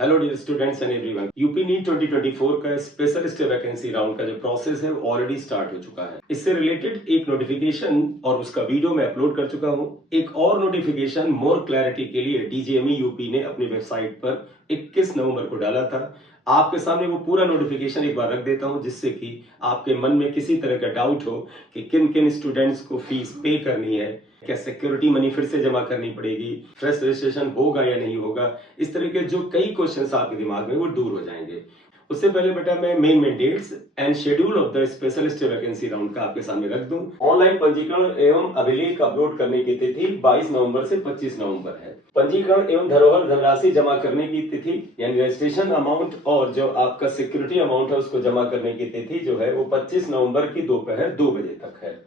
Hello dear students and everyone. UP NEET 2024 का specialist vacancy round का जो process है वो ऑलरेडी स्टार्ट हो चुका है। इससे रिलेटेड एक नोटिफिकेशन और उसका वीडियो मैं अपलोड कर चुका हूं। एक और नोटिफिकेशन मोर क्लैरिटी के लिए डीजीएमई यूपी ने अपनी वेबसाइट पर 21 नवंबर को डाला था। आपके सामने वो पूरा नोटिफिकेशन एक बार रख देता हूं, जिससे कि आपके मन में किसी तरह का डाउट हो कि किन किन स्टूडेंट्स को फीस पे करनी है, क्या सिक्योरिटी मनी फिर से जमा करनी पड़ेगी, फ्रेश रजिस्ट्रेशन होगा या नहीं होगा। इस तरह के जो कई क्वेश्चंस आपके दिमाग में वो दूर हो जाएंगे। उससे पहले बेटा मैं main dates and schedule of the specialist vacancy round का आपके सामने रख दूं। ऑनलाइन पंजीकरण एवं अभिलेख अपलोड करने की तिथि 22 नवंबर से 25 नवंबर है। पंजीकरण एवं धरोहर धनराशि जमा करने की तिथि यानी रजिस्ट्रेशन अमाउंट और जो आपका सिक्योरिटी अमाउंट है उसको जमा करने की तिथि जो है वो 25 नवंबर की दोपहर 2 बजे तक है।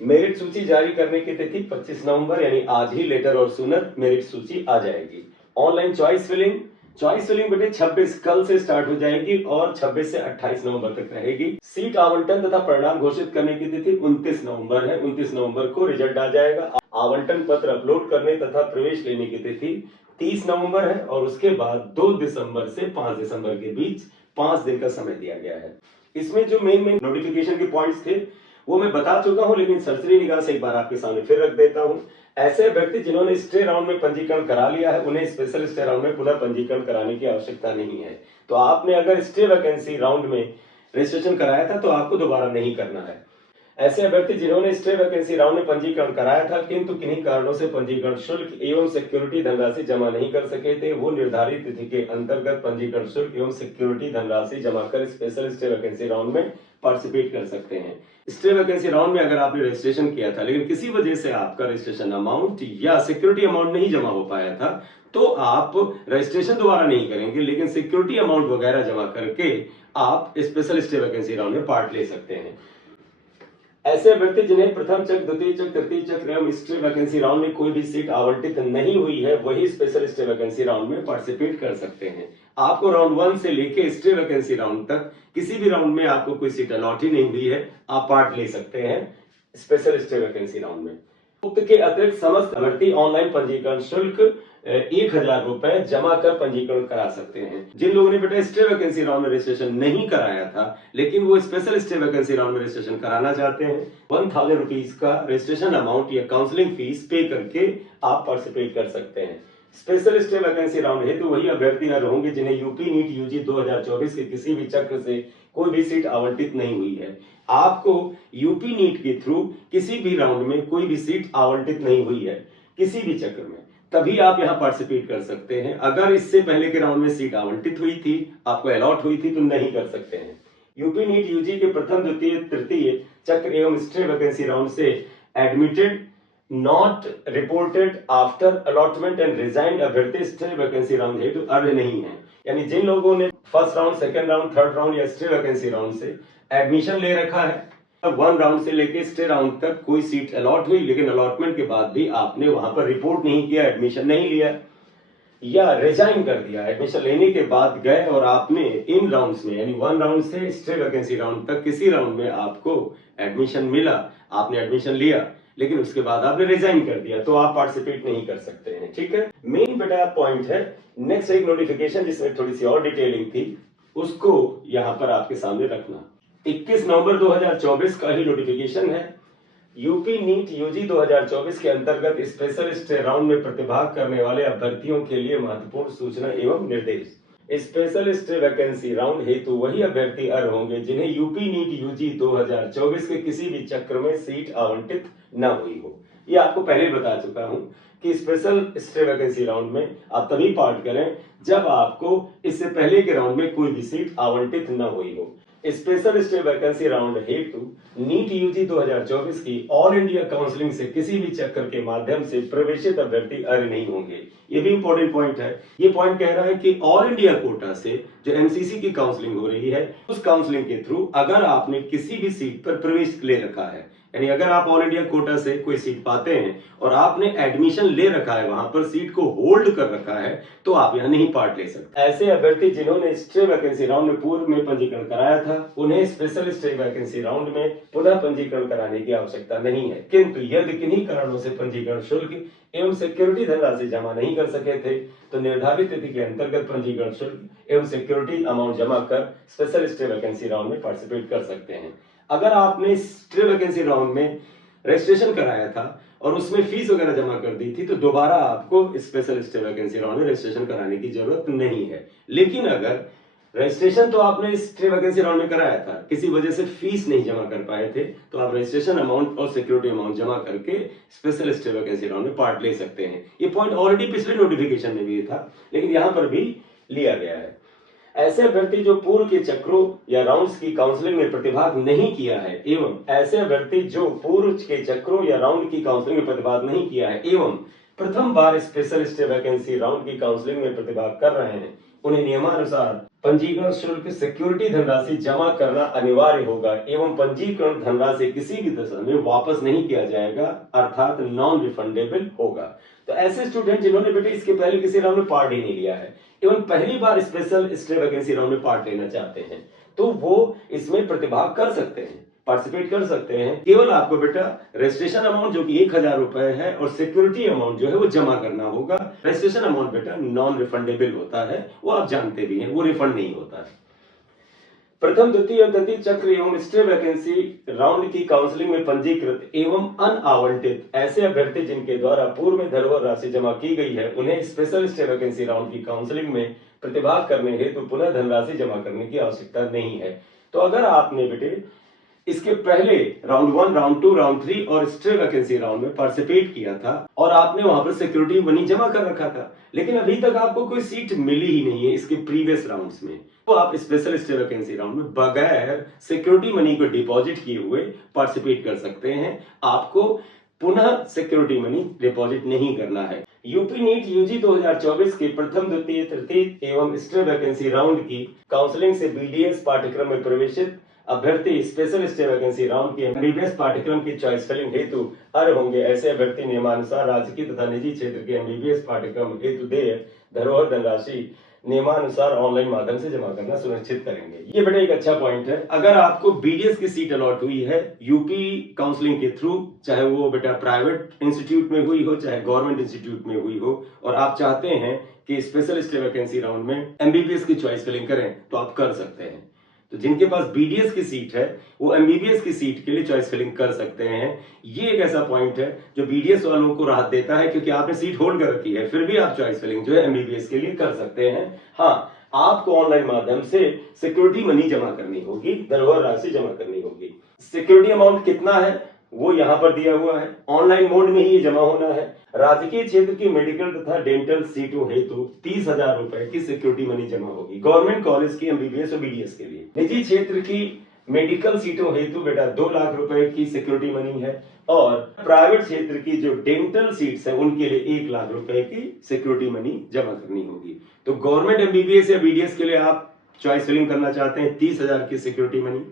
मेरिट सूची जारी करने की तिथि 25 नवंबर यानी आज ही लेटर और सुनर मेरिट सूची आ जाएगी। ऑनलाइन चॉइस फिलिंग बेटे 26 कल से स्टार्ट हो जाएगी और 26 से 28 नवंबर तक रहेगी। सीट आवंटन तथा परिणाम घोषित करने की तिथि 29 नवंबर है। 29 नवंबर को रिजल्ट आ जाएगा। आवंटन पत्र अपलोड करने तथा प्रवेश लेने की तिथि 30 नवंबर है और उसके बाद 2 दिसंबर से 5 दिसंबर के बीच 5 दिन का समय दिया गया है। इसमें जो मेन नोटिफिकेशन के पॉइंट्स थे वो मैं बता चुका हूं, लेकिन सरसरी निगाह से एक बार आपके सामने फिर रख देता हूं। ऐसे व्यक्ति जिन्होंने स्टे राउंड में पंजीकरण करा लिया है उन्हें स्पेशल स्टे राउंड में पुनः पंजीकरण कराने की आवश्यकता नहीं है। तो आपने अगर स्टे वैकेंसी राउंड में रजिस्ट्रेशन कराया था तो आपको दोबारा नहीं करना है। ऐसे अभ्यर्थी जिन्होंने स्टे वैकेंसी राउंड में पंजीकरण कराया था किंतु किन्हीं कारणों से पंजीकरण शुल्क एवं सिक्योरिटी धनराशि जमा नहीं कर सके थे, वो निर्धारित तिथि के अंतर्गत पंजीकरण शुल्क एवं सिक्योरिटी धनराशि जमा कर स्पेशल स्टे वैकेंसी राउंड में पार्टिसिपेट कर सकते हैं। स्टे वैकेंसी राउंड में अगर आपने रजिस्ट्रेशन किया था लेकिन किसी वजह से आपका रजिस्ट्रेशन अमाउंट या सिक्योरिटी अमाउंट नहीं जमा हो पाया था तो आप रजिस्ट्रेशन दोबारा नहीं करेंगे, लेकिन सिक्योरिटी अमाउंट वगैरह जमा करके आप स्पेशल स्टे वैकेंसी राउंड में पार्ट ले सकते हैं। ऐसे अभ्यर्थी जिन्हें प्रथम चक्र, द्वितीय चक्र, तृतीय चक्र एवं स्टे वैकेंसी राउंड में कोई भी सीट आवंटित नहीं हुई है वही स्पेशल स्टे वैकेंसी राउंड में पार्टिसिपेट कर सकते हैं। आपको राउंड 1 से लेके स्टे वैकेंसी राउंड तक किसी भी राउंड में आपको कोई सीट अलॉट ही नहीं हुई है, आप पार्ट ले सकते हैं स्पेशल स्टे वैकेंसी राउंड में। उक्त के अतिरिक्त समस्त अभ्यर्थी ऑनलाइन पंजीकरण शुल्क 1000 रुपए जमा कर पंजीकरण करा सकते हैं। जिन लोगों ने बेटा स्टे वैकेंसी राउंड में रजिस्ट्रेशन नहीं कराया था लेकिन वो स्पेशल स्टे वैकेंसी राउंड में रजिस्ट्रेशन कराना चाहते हैं, 1000 रुपीज का रजिस्ट्रेशन अमाउंट या काउंसलिंग फीस पे करके आप पार्टिसिपेट कर सकते हैं। स्पेशल स्टे वैकेंसी राउंड हेतु वही अभ्यर्थी होंगे जिन्हें यूपी नीट यूजी 2024 के किसी भी चक्र से कोई भी सीट आवंटित नहीं हुई है। आपको यूपी नीट के थ्रू किसी भी राउंड में कोई भी सीट आवंटित नहीं हुई है किसी भी चक्र में, तभी आप यहां पार्टिसिपेट कर सकते हैं। अगर इससे पहले के राउंड में सीट आवंटित हुई थी, आपको अलॉट हुई थी, तो नहीं कर सकते हैं। यूपी नीट यूजी के प्रथम, द्वितीय, तृतीय चक्र एवं स्टे वैकेंसी राउंड से admitted not reported after allotment and resign अभ्यर्थी स्टे वैकेंसी राउंड हेतु अर्ह नहीं है। यानी जिन लोगों ने first round, second round, third round या स्टे वैकेंसी राउंड से एडमिशन ले रखा है, अब 1 राउंड से लेके स्टे राउंड तक कोई सीट अलॉट हुई लेकिन अलॉटमेंट के बाद भी आपने वहां पर रिपोर्ट नहीं किया, एडमिशन नहीं लिया या रिजाइन कर दिया, एडमिशन लेने के बाद गए और आपने इन राउंड्स में यानी 1 राउंड से स्टे वैकेंसी राउंड तक किसी राउंड में आपको एडमिशन मिला, आपने एडमिशन लिया लेकिन उसके बाद आपने रिजाइन कर दिया, तो आप पार्टिसिपेट नहीं कर सकते हैं। ठीक है, मेन बेटा पॉइंट है। नेक्स्ट एक नोटिफिकेशन जिसमें थोड़ी सी और डिटेलिंग थी उसको यहां पर आपके सामने रखना। 21 नवंबर 2024 का ही नोटिफिकेशन है। यूपी नीट यूजी 2024 के अंतर्गत स्पेशल स्टे राउंड में प्रतिभाग करने वाले अभ्यर्थियों के लिए महत्वपूर्ण सूचना एवं निर्देश। स्पेशल स्टे वैकेंसी राउंड हेतु वही अभ्यर्थी अर्ह होंगे जिन्हें यूपी नीट यूजी 2024 के किसी भी चक्र में सीट आवंटित न हुई हो। ये आपको पहले बता चुका हूं कि स्पेशल स्टे वैकेंसी राउंड में आप तभी पार्ट करें जब आपको इससे पहले के राउंड में कोई भी सीट आवंटित न हुई हो। स्पेशल स्टे वैकेंसी राउंड हेतु नीट यूजी 2024 की ऑल इंडिया काउंसलिंग से किसी भी चक्र के माध्यम से प्रवेशित अभ्यर्थी अर्ह नहीं होंगे। ये भी इंपॉर्टेंट पॉइंट है। ये पॉइंट कह रहा है कि ऑल इंडिया कोटा से जो एमसीसी की काउंसलिंग हो रही है उस काउंसलिंग के थ्रू अगर आपने किसी भी सीट पर प्रवेश ले रखा है यानी अगर आप ऑल इंडिया कोटा से कोई सीट पाते हैं और आपने एडमिशन ले रखा है, वहां पर सीट को होल्ड कर रखा है, तो आप यहाँ नहीं पार्ट ले सकते। ऐसे अभ्यर्थी जिन्होंने स्टे वैकेंसी राउंड में पूर्व में पंजीकरण कराया था, उन्हें स्पेशल स्टे वैकेंसी राउंड में पुनः पंजीकरण कराने की आवश्यकता नहीं है। किंतु यदि किन्हीं कारणों से पंजीकरण शुल्क एवं सिक्योरिटी धनराशि जमा नहीं कर सके थे, तो निर्धारित तिथि के अंतर्गत पंजीकरण शुल्क एवं सिक्योरिटी अमाउंट जमा कर स्पेशल स्टे वैकेंसी राउंड में पार्टिसिपेट कर सकते हैं। अगर आपने स्टे वैकेंसी राउंड में रजिस्ट्रेशन कराया था और उसमें फीस वगैरह जमा कर दी थी, तो दोबारा आपको स्पेशल स्टे वैकेंसी राउंड में रजिस्ट्रेशन कराने की जरूरत नहीं है। लेकिन अगर रजिस्ट्रेशन तो आपने स्टे वैकेंसी राउंड में कराया था, किसी वजह से फीस नहीं जमा कर पाए थे, तो आप रजिस्ट्रेशन अमाउंट और सिक्योरिटी अमाउंट जमा करके स्पेशल स्टे वैकेंसी राउंड में पार्ट ले सकते हैं। ये पॉइंट ऑलरेडी पिछले नोटिफिकेशन में भी था, लेकिन यहां पर भी लिया गया है। ऐसे अभ्यर्थी जो पूर्व के चक्रों या राउंड्स की काउंसलिंग में प्रतिभाग नहीं किया है एवं ऐसे अभ्यर्थी जो पूर्व के चक्रों या राउंड की काउंसलिंग में प्रतिभाग नहीं किया है एवं प्रथम बार स्पेशल स्टे वैकेंसी राउंड की काउंसलिंग में प्रतिभाग कर रहे हैं, उन्हें नियमानुसार पंजीकरण शुल्क सिक्योरिटी धनराशि जमा करना अनिवार्य होगा एवं पंजीकरण धनराशि किसी भी दशा में वापस नहीं किया जाएगा, अर्थात नॉन रिफंडेबल होगा। तो ऐसे स्टूडेंट जिन्होंने बेटे इसके पहले किसी राउंड में पार्ट ही नहीं लिया है एवं पहली बार स्पेशल स्टे वैकेंसी राउंड में पार्ट लेना चाहते हैं, तो वो इसमें प्रतिभाग कर सकते हैं, पार्टिसिपेट कर सकते हैं। केवल आपको बेटा रजिस्ट्रेशन अमाउंट जो कि 1000 रुपए है और सिक्योरिटी अमाउंट जो है वो जमा करना होगा। रजिस्ट्रेशन अमाउंट बेटा नॉन रिफंडेबल होता है, वो आप जानते भी हैं, वो रिफंड नहीं होता है। प्रथम द्वितीय और तृतीय चक्र एवं स्टे वैकेंसी राउंड की काउंसलिंग में पंजीकृत एवं अनआवंटित ऐसे अभ्यर्थी जिनके द्वारा पूर्व में धरोहर राशि जमा की गई है, उन्हें स्पेशल स्टे वैकेंसी राउंड की काउंसलिंग में प्रतिभाग करने हेतु पुनः धनराशि जमा करने की आवश्यकता नहीं है। तो अगर आपने बेटे इसके पहले राउंड 1, राउंड 2, राउंड 3 और स्टे वैकेंसी राउंड में पार्टिसिपेट किया था और आपने वहां पर सिक्योरिटी मनी जमा कर रखा था, लेकिन अभी तक आपको कोई सीट मिली ही नहीं है इसके प्रीवियस राउंड्स में, तो आप स्पेशल स्टे वैकेंसी राउंड में बगैर सिक्योरिटी मनी को डिपॉजिट किए हुए पार्टिसिपेट कर सकते हैं। आपको पुनः सिक्योरिटी मनी डिपॉजिट नहीं करना है। यूपी नीट यूजी 2024 के प्रथम द्वितीय तृतीय एवं स्टे वैकेंसी राउंड की काउंसलिंग से बीडीएस पाठ्यक्रम में प्रवेशित अभ्यर्थी स्पेशल स्टे वैकेंसी राउंड के एमबीबीएस पाठ्यक्रम की चॉइस फिलिंग हेतु अर्ह होंगे। ऐसे अभ्यर्थी नियमानुसार राजकीय तथा निजी क्षेत्र के एमबीबीएस पाठ्यक्रम हेतु देय धरोहर धनराशि नियमानुसार ऑनलाइन माध्यम से जमा करना सुनिश्चित करेंगे। ये बेटा एक अच्छा पॉइंट है। अगर आपको बीडीएस की सीट अलॉट हुई है यूपी काउंसलिंग के थ्रू, चाहे वो बेटा प्राइवेट इंस्टीट्यूट में हुई हो चाहे गवर्नमेंट इंस्टीट्यूट में हुई हो, और आप चाहते हैं कि स्पेशल स्टे वैकेंसी राउंड में एमबीबीएस की चॉइस फिलिंग करें, तो आप कर सकते हैं। तो जिनके पास बीडीएस की सीट है वो एमबीबीएस की सीट के लिए चॉइस फिलिंग कर सकते हैं। ये एक ऐसा पॉइंट है जो बीडीएस वालों को राहत देता है, क्योंकि आपने सीट होल्ड कर रखी है, फिर भी आप चॉइस फिलिंग जो है एमबीबीएस के लिए कर सकते हैं। हाँ, आपको ऑनलाइन माध्यम से सिक्योरिटी मनी जमा करनी होगी, धरोहर राशि जमा करनी होगी। सिक्योरिटी अमाउंट कितना है वो यहाँ पर दिया हुआ है, ऑनलाइन मोड में ही ये जमा होना है। राजकीय क्षेत्र की मेडिकल तथा डेंटल सीटों हेतु 30,000 रुपए की सिक्योरिटी मनी जमा होगी गवर्नमेंट कॉलेज की एमबीबीएस और बीडीएस के लिए। निजी क्षेत्र की मेडिकल सीटों हेतु बेटा 2 लाख रुपए की सिक्योरिटी मनी है और प्राइवेट क्षेत्र की जो डेंटल सीट्स है उनके लिए 1 लाख रुपए की सिक्योरिटी मनी जमा करनी होगी। तो गवर्नमेंट एमबीबीएस या बीडीएस के लिए आप चॉइस फिलिंग करना चाहते हैं 30,000 की security money,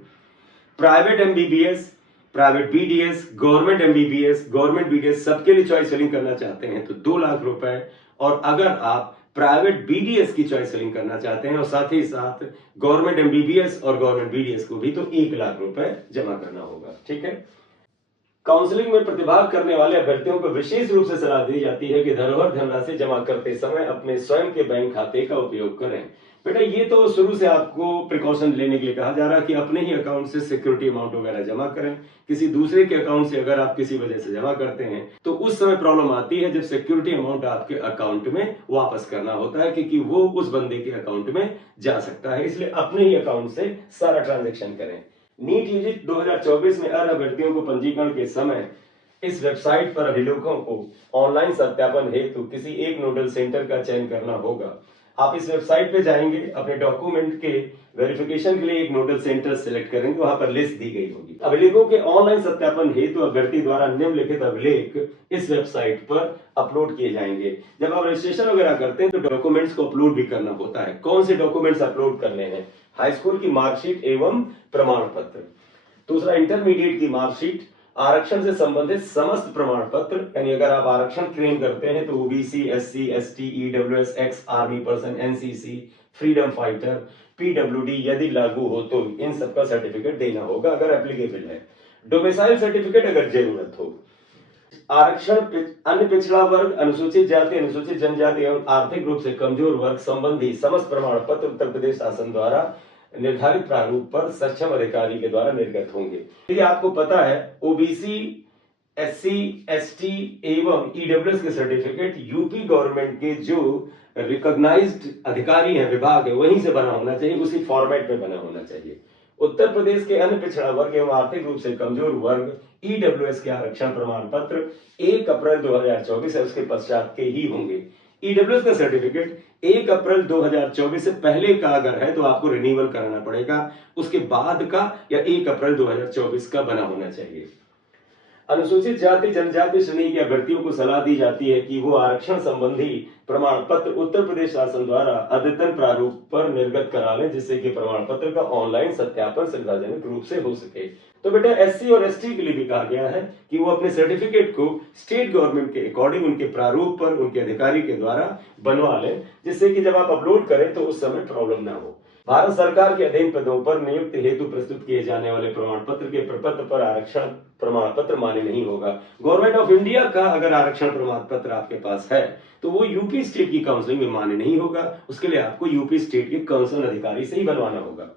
private MBBS, private BDS, government MBBS, government BDS सबके लिए चॉइस फिलिंग करना चाहते हैं तो 2 लाख रुपए, और अगर आप प्राइवेट बीडीएस की चॉइस फिलिंग करना चाहते हैं और साथ ही साथ गवर्नमेंट एमबीबीएस और गवर्नमेंट बीडीएस को भी, तो 1 लाख रुपए जमा करना होगा। ठीक है। काउंसलिंग में प्रतिभाग करने वाले अभ्यर्थियों को विशेष रूप से सलाह दी जाती है कि धरोहर धनराशि जमा करते समय अपने स्वयं के बैंक खाते का उपयोग करें। बेटा ये तो शुरू से आपको प्रिकॉशन लेने के लिए कहा जा रहा है कि अपने ही अकाउंट से सिक्योरिटी अमाउंट वगैरह जमा करें। किसी दूसरे के अकाउंट से अगर आप किसी वजह से जमा करते हैं तो उस समय प्रॉब्लम आती है जब सिक्योरिटी अमाउंट आपके अकाउंट में वापस करना होता है, क्योंकि वो उस बंदे के अकाउंट में जा सकता है। इसलिए अपने ही अकाउंट से सारा ट्रांजेक्शन करें। नीट यूजी 2024 में अर्ह अभ्यर्थियों को पंजीकरण के समय इस वेबसाइट पर अभिलेखों को ऑनलाइन सत्यापन हेतु किसी एक नोडल सेंटर का चयन करना होगा। आप इस वेबसाइट पे जाएंगे, अपने डॉक्यूमेंट के वेरिफिकेशन के लिए एक नोडल सेंटर सिलेक्ट करेंगे, वहां पर लिस्ट दी गई होगी। अभिलेखों के ऑनलाइन सत्यापन हेतु अभ्यर्थी द्वारा निम्नलिखित अभिलेख इस वेबसाइट पर अपलोड किए जाएंगे। जब आप रजिस्ट्रेशन वगैरह करते हैं तो डॉक्यूमेंट्स को अपलोड भी करना होता है। कौन से डॉक्यूमेंट्स अपलोड करने हैं? हाई स्कूल की मार्कशीट एवं प्रमाण पत्र, दूसरा इंटरमीडिएट की मार्कशीट, आरक्षण से संबंधित समस्त प्रमाण पत्र, यानी अगर आप आरक्षण क्लेम करते हैं तो OBC, SC, ST, EWS, ex army person, NCC, freedom fighter, PWD यदि लागू हो तो इन सबका सर्टिफिकेट देना होगा अगर एप्लीकेबल है। डोमिसाइल सर्टिफिकेट अगर जरूरत हो। आरक्षण अन्य पिछड़ा वर्ग, अनुसूचित जाति, अनुसूचित जनजाति एवं आर्थिक रूप से कमजोर वर्ग संबंधी समस्त प्रमाण पत्र उत्तर प्रदेश शासन द्वारा निर्धारित प्रारूप पर सक्षम अधिकारी के द्वारा निर्गत होंगे। यदि आपको पता है ओबीसी, एससी, एसटी एवं ईडब्ल्यूएस के सर्टिफिकेट यूपी गवर्नमेंट के जो रिकॉग्नाइज्ड अधिकारी हैं, विभाग है, वहीं से बना होना चाहिए, उसी फॉर्मेट में बना होना चाहिए। उत्तर प्रदेश के अन्य पिछड़ा वर्ग एवं आर्थिक रूप से कमजोर वर्ग ईडब्ल्यूएस के आरक्षण प्रमाण पत्र 1 अप्रैल 2024 है उसके पश्चात के ही होंगे। ईडब्ल्यूएस का सर्टिफिकेट 1 अप्रैल 2024 से पहले का अगर है तो आपको रिन्यूअल कराना पड़ेगा, उसके बाद का या 1 अप्रैल 2024 का बना होना चाहिए। अनुसूचित जाति जनजाति श्रेणी के अभ्यर्थियों को सलाह दी जाती है कि वो आरक्षण संबंधी प्रमाण पत्र उत्तर प्रदेश शासन द्वारा अद्यतन प्रारूप पर निर्गत करा लें, जिससे कि प्रमाण पत्र का ऑनलाइन सत्यापन सुविधाजनक रूप से हो सके। तो बेटा एससी और एसटी के लिए भी कहा गया है कि वो अपने सर्टिफिकेट को स्टेट गवर्नमेंट के अकॉर्डिंग उनके प्रारूप पर उनके अधिकारी के द्वारा बनवा लें, जिससे कि जब आप अपलोड करें तो उस समय प्रॉब्लम ना हो। भारत सरकार के अधीन पदों पर नियुक्त हेतु प्रस्तुत किए जाने वाले प्रमाण पत्र के प्रपत्र पर आरक्षण प्रमाण पत्र मान्य नहीं होगा। गवर्नमेंट ऑफ इंडिया का अगर आरक्षण प्रमाण पत्र आपके पास है तो वो यूपी स्टेट की काउंसिलिंग में मान्य नहीं होगा, उसके लिए आपको यूपी स्टेट के काउंसिल अधिकारी से ही बनवाना होगा।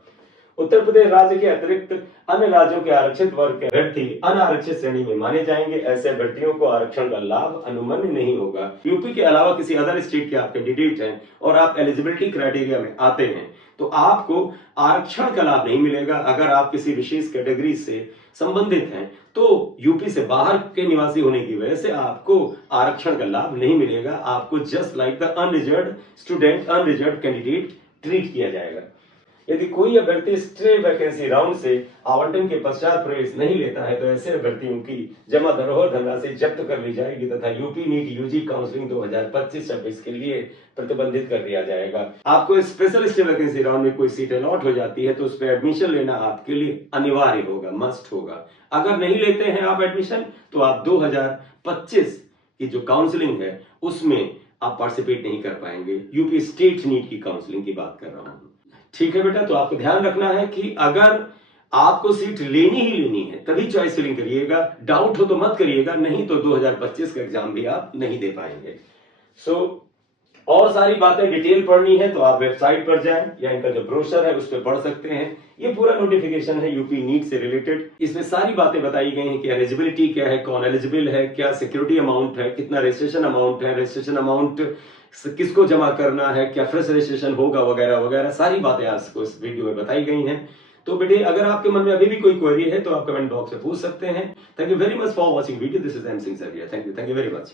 उत्तर प्रदेश राज्य के अतिरिक्त अन्य राज्यों के आरक्षित वर्ग के अभ्यर्थी अनारक्षित श्रेणी में माने जाएंगे। ऐसे अभ्यर्थियों को आरक्षण का लाभ अनुमन्य नहीं होगा। यूपी के अलावा किसी अदर स्टेट के आप कैंडिडेट हैं और आप एलिजिबिलिटी क्राइटेरिया में आते हैं तो आपको आरक्षण का लाभ नहीं मिलेगा। अगर आप किसी विशेष कैटेगरी से संबंधित हैं तो यूपी से बाहर के निवासी होने की वजह से आपको आरक्षण का लाभ नहीं मिलेगा। आपको just like the unreserved student, unreserved candidate treat किया जाएगा। यदि कोई अभ्यर्थी स्ट्रे वैकेंसी राउंड से आवंटन के पश्चात प्रवेश नहीं लेता है तो ऐसे अभ्यर्थियों की जमा धरोहर धनराशि जब्त कर ली जाएगी तथा यूपी नीट यूजी काउंसलिंग 2025-26 के लिए प्रतिबंधित कर दिया जाएगा। आपको स्पेशल स्टे वैकेंसी राउंड में कोई सीट अलॉट हो जाती है तो उस पर एडमिशन लेना आपके लिए अनिवार्य होगा, मस्ट होगा। अगर नहीं लेते हैं आप एडमिशन तो आप 2025 की जो काउंसलिंग है उसमें आप पार्टिसिपेट नहीं कर पाएंगे। यूपी स्टेट नीट की काउंसलिंग की बात कर रहा हूं। ठीक है बेटा, तो आपको ध्यान रखना है कि अगर आपको सीट लेनी ही लेनी है तभी चॉइस फिलिंग करिएगा। डाउट हो तो मत करिएगा, नहीं तो 2025 का एग्जाम भी आप नहीं दे पाएंगे। और सारी बातें डिटेल पढ़नी है तो आप वेबसाइट पर जाएं या इनका जो ब्रोशर है उस पर पढ़ सकते हैं। ये पूरा नोटिफिकेशन है यूपी नीट से रिलेटेड। इसमें सारी बातें बताई गई हैं कि एलिजिबिलिटी क्या है, कौन एलिजिबल है, क्या सिक्योरिटी अमाउंट है, कितना रजिस्ट्रेशन अमाउंट है, रजिस्ट्रेशन अमाउंट किसको जमा करना है, क्या फ्रेश रजिस्ट्रेशन होगा, वगैरह वगैरह सारी बातें आपको इस वीडियो में बताई गई हैं। तो बेटे अगर आपके मन में अभी भी कोई क्वेरी है तो आप कमेंट बॉक्स में पूछ सकते हैं। Thank you very much for watching video. This is M Singh sir. Thank you very much.